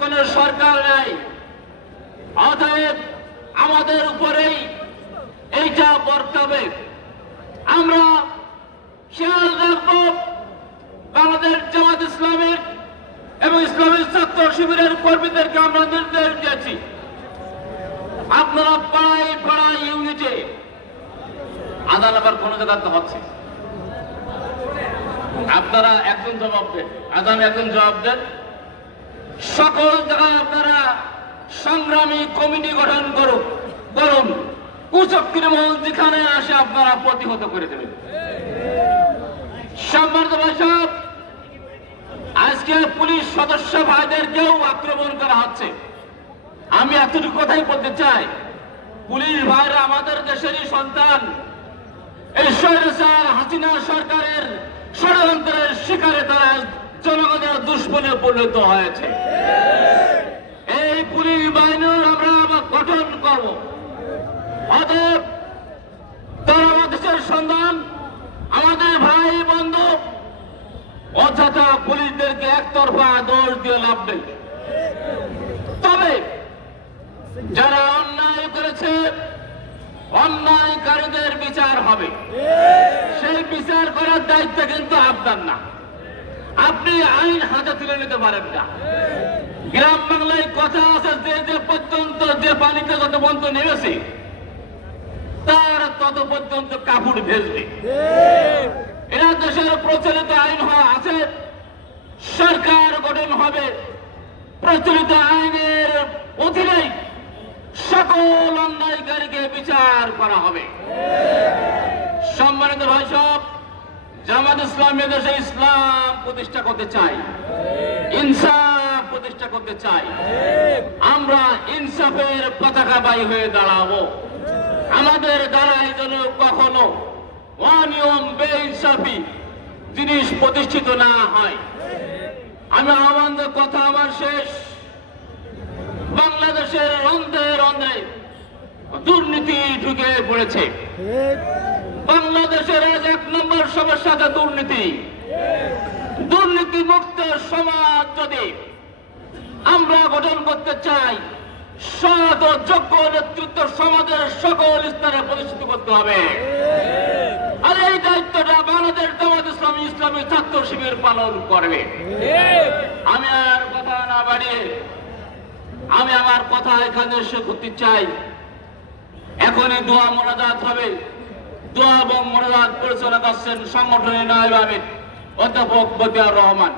কোন সরকার নাই। অতএব আমাদের উপরেই এইটা বর্তাবে আমরা খেয়াল রাখব বাংলাদেশ জামাত ইসলামের এবং ইসলামী ছাত্র শিবিরের কর্মীদেরকে আমরা নির্দেশ দিয়েছি। আপনারা পাড়ায় পাড়ায় ইউনিটে আদান আবার কোন জায়গাতে হচ্ছে। আপনারা একজন জবাব দেন। আদান একজন জবাব দেন। সকল জায়গায় আপনারা সংগ্রামী কমিটি গঠন করুন করুন কুচক্রী মহল যেখানে আসে আপনারা প্রতিহত করে দেবেন। সম্মানিত আজকে পুলিশ সদস্য ভাইদেরকেও আক্রমণ করা হচ্ছে। আমি এতটুকু কথাই বলতে চাই, পুলিশ ভাইরা আমাদের দেশেরই সন্তান, এই হাসিনা সরকারের ষড়যন্ত্রের শিকারে দুশ্মনে পরিণত হয়েছে। এই পুলিশ বাহিনীর আমরা গঠন করব। অতএব তারা দেশের সন্তান আমাদের ভাই, বন্ধু, অযথা পুলিশদেরকে একতরফা দোষ দিয়ে লাভ নেই। তবে যারা অন্যায় করেছে, অন্যায়কারীদের বিচার হবে। সেই বিচার করার দায়িত্ব কিন্তু আপনার না। আপনি আইন হাতে তুলে নিতে পারেন না। গ্রাম বাংলায় কথা আছে, যে যে পর্যন্ত যে পানিতে যত পর্যন্ত নেমেছে, তার তত পর্যন্ত কাপড় ভেজবে। এরা দেশের প্রচলিত আইন হওয়া আছে, সরকার গঠন হবে প্রচলিত আইনের অধীনেই সকল অন্যায়কারীকে বিচার করা হবে। সম্মানিত ভাই সব জামাত ইসলামী দেশে ইসলাম প্রতিষ্ঠা করতে চাই ইনসাফ প্রতিষ্ঠা করতে চাই আমরা ইনসাফের পতাকাবাহী হয়ে দাঁড়াবো। আমাদের দ্বারাই যেন কখনো অনিয়ম বে ইনসাফি জিনিস প্রতিষ্ঠিত না হয়। আমি আহ্বান কথা আমার শেষ। বাংলাদেশের রন্ধে রন্ধে দুর্নীতি ঢুকে পড়েছে। বাংলাদেশের আজ এক নম্বর সমস্যাটা দুর্নীতি দুর্নীতি। মুক্ত সমাজ যদি আমরা গঠন করতে চাই, সৎ যোগ্য নেতৃত্ব সমাজের সকল স্তরে প্রতিষ্ঠিত করতে হবে। আর এই দায়িত্বটা বাংলাদেশ জামাত ইসলামী ইসলামী ছাত্র শিবির পালন করবে। আমি আর কথা না বাড়িয়ে, আমি আমার কথা এখানে শেষ করতে চাই। এখনই দোয়া মোনাজাত হবে। দোয়া এবং মোনাজাত পরিচালনা করছেন সংগঠনের নায়ব আমির, অধ্যাপক বদিয়ার রহমান।